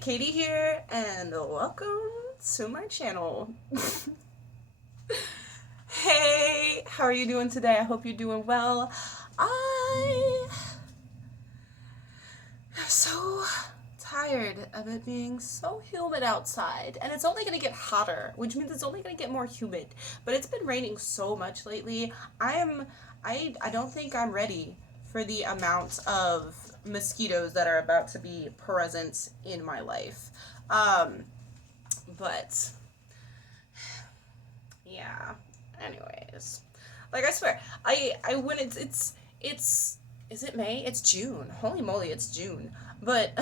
Katie here, and welcome to my channel. Hey, how are you doing today? I hope you're doing well. I am so tired of it being so humid outside, and it's only gonna get hotter, which means it's only gonna get more humid. But it's been raining so much lately. I don't think I'm ready for the amount of mosquitoes that are about to be present in my life. But yeah. Anyways, like I swear, I when it's is it May? It's June. Holy moly, it's June. But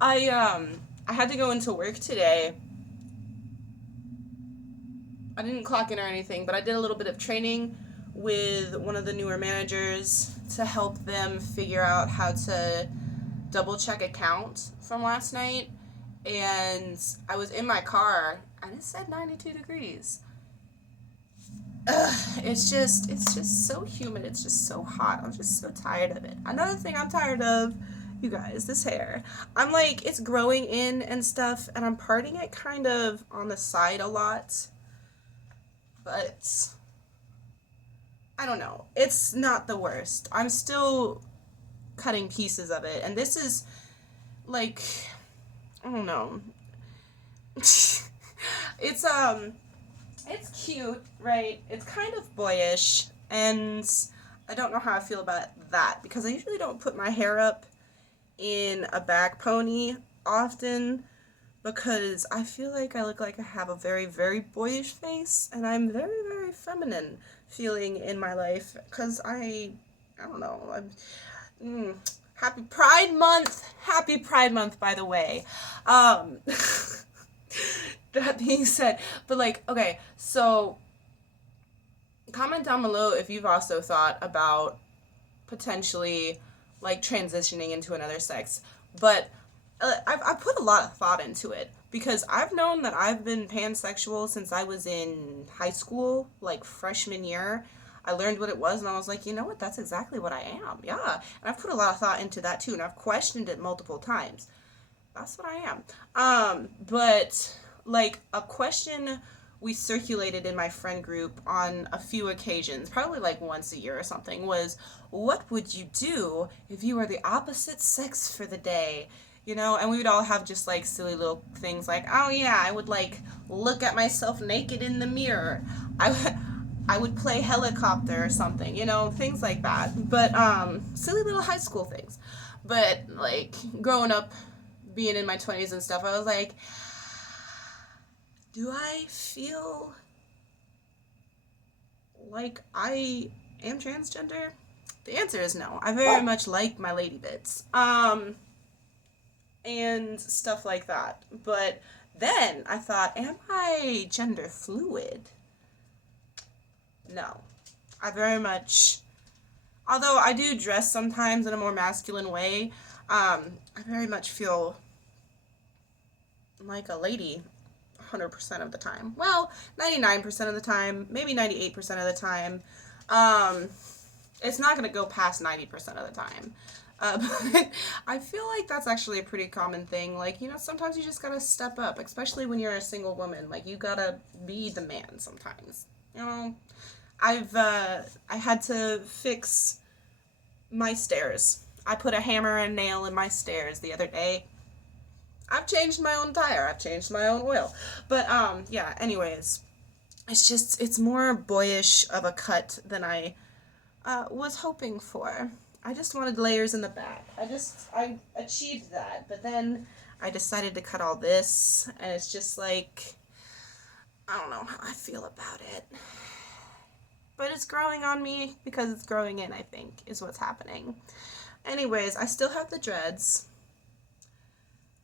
I had to go into work today. I didn't clock in or anything, but I did a little bit of training with one of the newer managers to help them figure out how to double check accounts from last night. And I was in my car and it said 92 degrees. It's just so humid. It's just so hot. I'm just so tired of it. Another thing I'm tired of, you guys, this hair. I'm like, it's growing in and stuff, and I'm parting it kind of on the side a lot. But I don't know. It's not the worst. I'm still cutting pieces of it, and this is like, I don't know. It's cute, right? It's kind of boyish, and I don't know how I feel about that because I usually don't put my hair up in a back pony often because I feel like I look like I have a very, very boyish face, and I'm very, very feminine feeling in my life because I don't know. Happy Pride Month, by the way. That being said, but like, okay, so comment down below if you've also thought about potentially like transitioning into another sex. But I've put a lot of thought into it because I've known that I've been pansexual since I was in high school, like freshman year. I learned what it was and I was like, you know what, that's exactly what I am. Yeah. And I've put a lot of thought into that too, and I've questioned it multiple times. That's what I am. But like a question we circulated in my friend group on a few occasions, probably like once a year or something, was what would you do if you were the opposite sex for the day? You know, and we would all have just like silly little things like, oh yeah, I would like look at myself naked in the mirror. I would play helicopter or something, you know, things like that. But silly little high school things. But like growing up, being in my 20s and stuff, I was like, do I feel like I am transgender? The answer is no. I very much like my lady bits. And stuff like that. But then I thought, am I gender fluid? No. I very much, although I do dress sometimes in a more masculine way, I very much feel like a lady 100% of the time. Well, 99% of the time, maybe 98% of the time. It's not going to go past 90% of the time. But I feel like that's actually a pretty common thing. Like, you know, sometimes you just gotta step up, especially when you're a single woman. Like, you gotta be the man sometimes. You know, I had to fix my stairs. I put a hammer and nail in my stairs the other day. I've changed my own tire. I've changed my own oil. But, yeah, anyways. It's more boyish of a cut than I was hoping for. I just wanted layers in the back. I achieved that. But then I decided to cut all this. And it's just like, I don't know how I feel about it. But it's growing on me because it's growing in, I think, is what's happening. Anyways, I still have the dreads.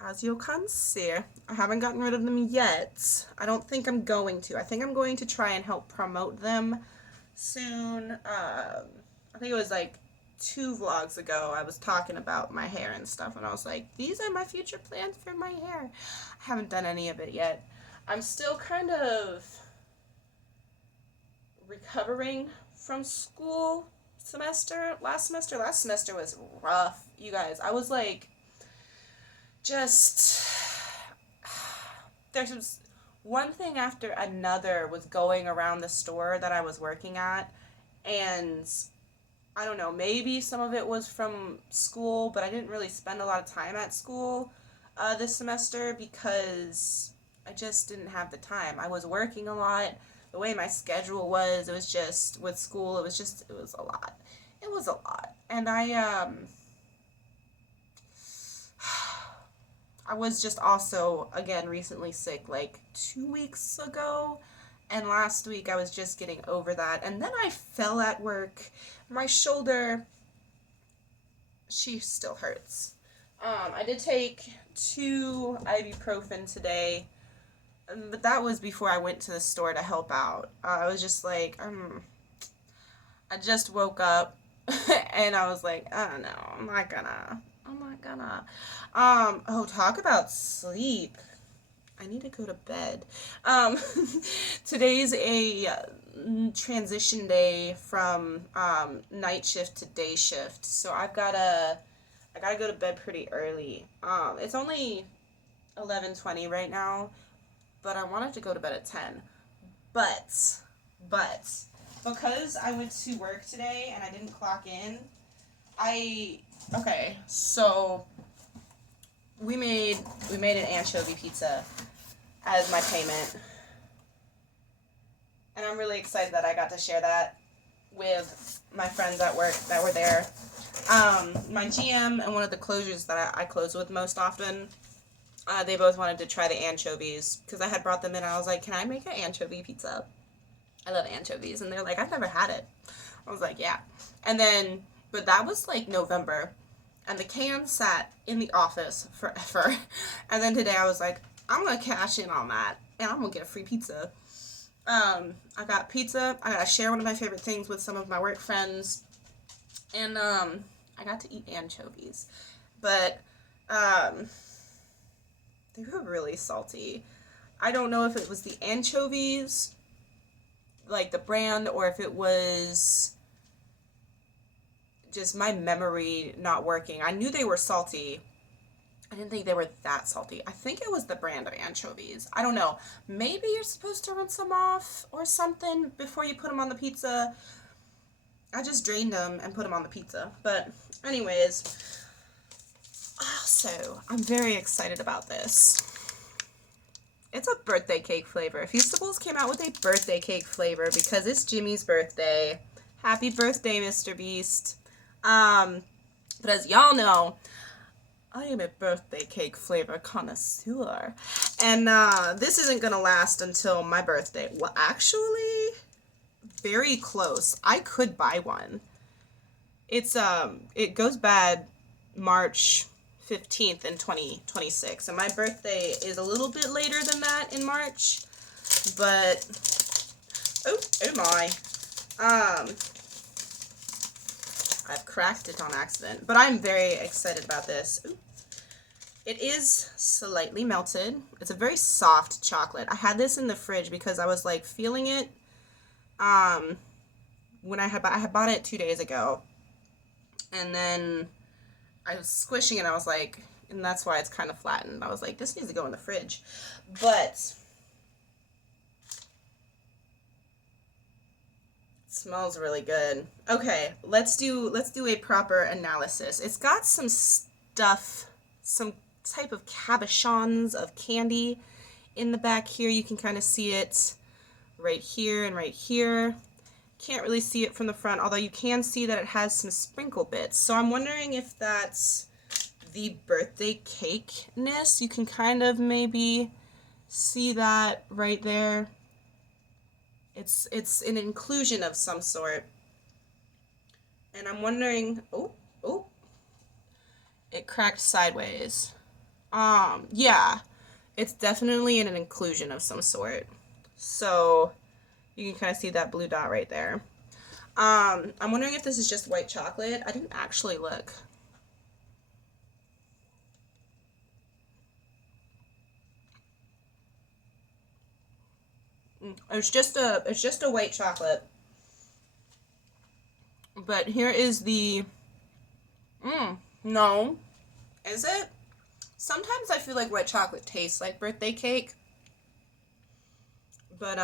As you can see, I haven't gotten rid of them yet. I don't think I'm going to. I think I'm going to try and help promote them soon. I think it was like 2 vlogs ago I was talking about my hair and stuff, and I was like, these are my future plans for my hair. I haven't done any of it yet. I'm still kind of recovering from school last semester was rough, you guys. I was like just there's one thing after another was going around the store that I was working at, and I don't know, maybe some of it was from school, but I didn't really spend a lot of time at school this semester because I just didn't have the time. I was working a lot. The way my schedule was, it was just with school, it was a lot. It was a lot. And I was just also, again, recently sick like 2 weeks ago. And last week I was just getting over that. And then I fell at work. My shoulder, she still hurts. I did take 2 ibuprofen today, but that was before I went to the store to help out. I was just like, I just woke up and I was like, oh no, I'm not gonna. Oh, talk about sleep. I need to go to bed. Today's a transition day from night shift to day shift, so I gotta go to bed pretty early. It's only 11:20 right now, but I wanted to go to bed at 10. But because I went to work today and I didn't clock in, okay, so we made an anchovy pizza as my payment. And I'm really excited that I got to share that with my friends at work that were there. My GM and one of the closers that I close with most often, they both wanted to try the anchovies because I had brought them in. I was like, can I make an anchovy pizza? I love anchovies. And they're like, I've never had it. I was like, yeah. And then, but that was like November. And the can sat in the office forever. And then today I was like, I'm going to cash in on that. And I'm going to get a free pizza. I got pizza. I got to share one of my favorite things with some of my work friends. And I got to eat anchovies. But they were really salty. I don't know if it was the anchovies, like the brand, or if it was just my memory not working. I knew they were salty. I didn't think they were that salty. I think it was the brand of anchovies. I don't know. Maybe you're supposed to rinse them off or something before you put them on the pizza. I just drained them and put them on the pizza. But anyways, also, I'm very excited about this. It's a birthday cake flavor. Feastables came out with a birthday cake flavor because it's Jimmy's birthday. Happy birthday, Mr. Beast. But as y'all know, I am a birthday cake flavor connoisseur. And this isn't going to last until my birthday. Well, actually, very close. I could buy one. It goes bad March 15th in 2026. And my birthday is a little bit later than that in March. But, oh my. I've cracked it on accident, but I'm very excited about this. Ooh. It is slightly melted. It's a very soft chocolate. I had this in the fridge because I was like feeling it when I had bought it 2 days ago, and then I was squishing it and I was like, and that's why it's kind of flattened. I was like, this needs to go in the fridge. But smells really good. Okay, let's do a proper analysis. It's got some stuff, some type of cabochons of candy in the back here. You can kind of see it right here and right here. Can't really see it from the front, although you can see that it has some sprinkle bits. So I'm wondering if that's the birthday cake-ness. You can kind of maybe see that right there. It's an inclusion of some sort. And I'm wondering, oh, it cracked sideways. Yeah, it's definitely an inclusion of some sort. So you can kind of see that blue dot right there. I'm wondering if this is just white chocolate. I didn't actually look. It's just a white chocolate. But here is the no. Is it? Sometimes I feel like white chocolate tastes like birthday cake. But,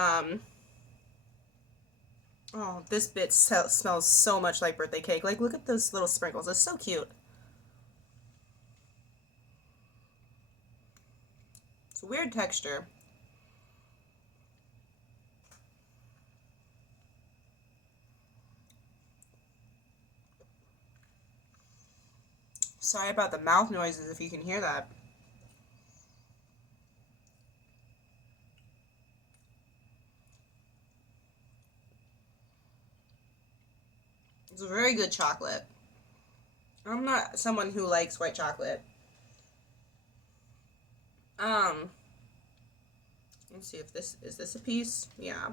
oh, this bit smells so much like birthday cake. Like, look at those little sprinkles. It's so cute. It's a weird texture. Sorry about the mouth noises if you can hear that. It's a very good chocolate. I'm not someone who likes white chocolate. Let's see if is this a piece? Yeah.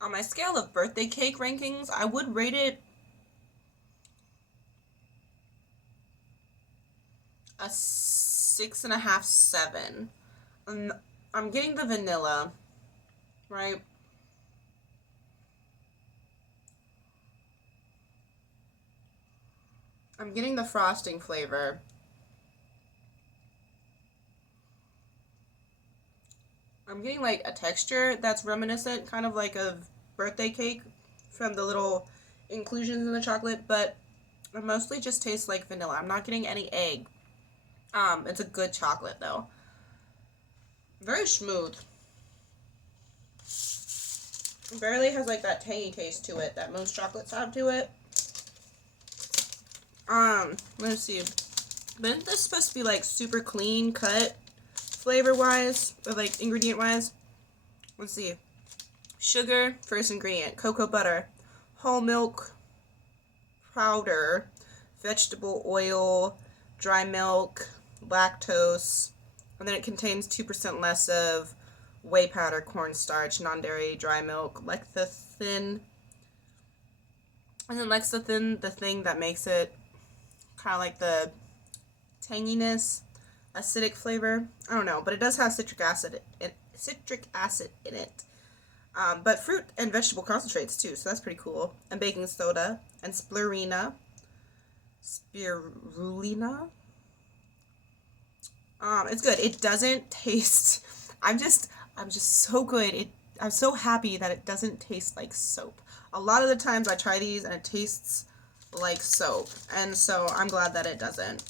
On my scale of birthday cake rankings, I would rate it a 6.5, 7. I'm getting the vanilla, right? I'm getting the frosting flavor. I'm getting like a texture that's reminiscent kind of like of birthday cake from the little inclusions in the chocolate, but it mostly just tastes like vanilla. I'm not getting any egg. It's a good chocolate though. Very smooth. It barely has like that tangy taste to it that most chocolates have to it. Let's see. But isn't this supposed to be like super clean cut flavor wise or like ingredient wise? Let's see. Sugar, first ingredient, cocoa butter, whole milk powder, vegetable oil, dry milk, lactose, and then it contains 2% less of whey powder, cornstarch, non-dairy, dry milk, lecithin, and then lecithin, the thing that makes it kind of like the tanginess, acidic flavor. I don't know, but it does have citric acid in it. But fruit and vegetable concentrates too, so that's pretty cool. And baking soda and spirulina. It's good. It doesn't taste. I'm just so good. I'm so happy that it doesn't taste like soap. A lot of the times I try these and it tastes like soap, and so I'm glad that it doesn't.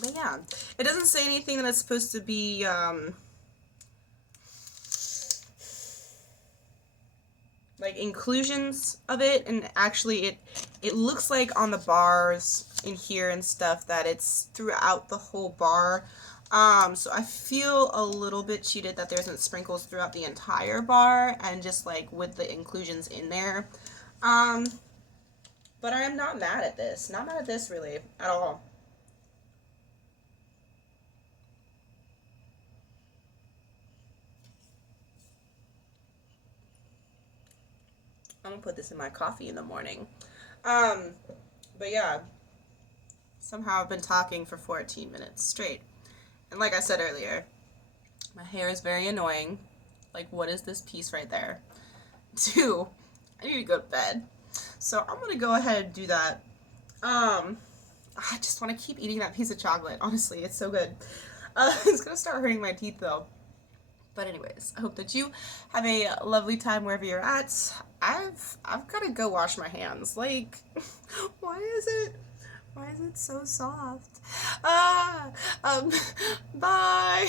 But yeah, it doesn't say anything that it's supposed to be like inclusions of it, and actually it looks like on the bars in here and stuff that it's throughout the whole bar. So I feel a little bit cheated that there isn't sprinkles throughout the entire bar and just like with the inclusions in there. But I am not mad at this. Not mad at this really at all. I'm gonna put this in my coffee in the morning. But yeah, somehow I've been talking for 14 minutes straight. And like I said earlier, my hair is very annoying. Like, what is this piece right there? 2, I need to go to bed. So I'm gonna go ahead and do that. I just want to keep eating that piece of chocolate. Honestly, it's so good. It's gonna start hurting my teeth though. But anyways, I hope that you have a lovely time wherever you're at. I've gotta go wash my hands. Like, why is it so soft? Bye.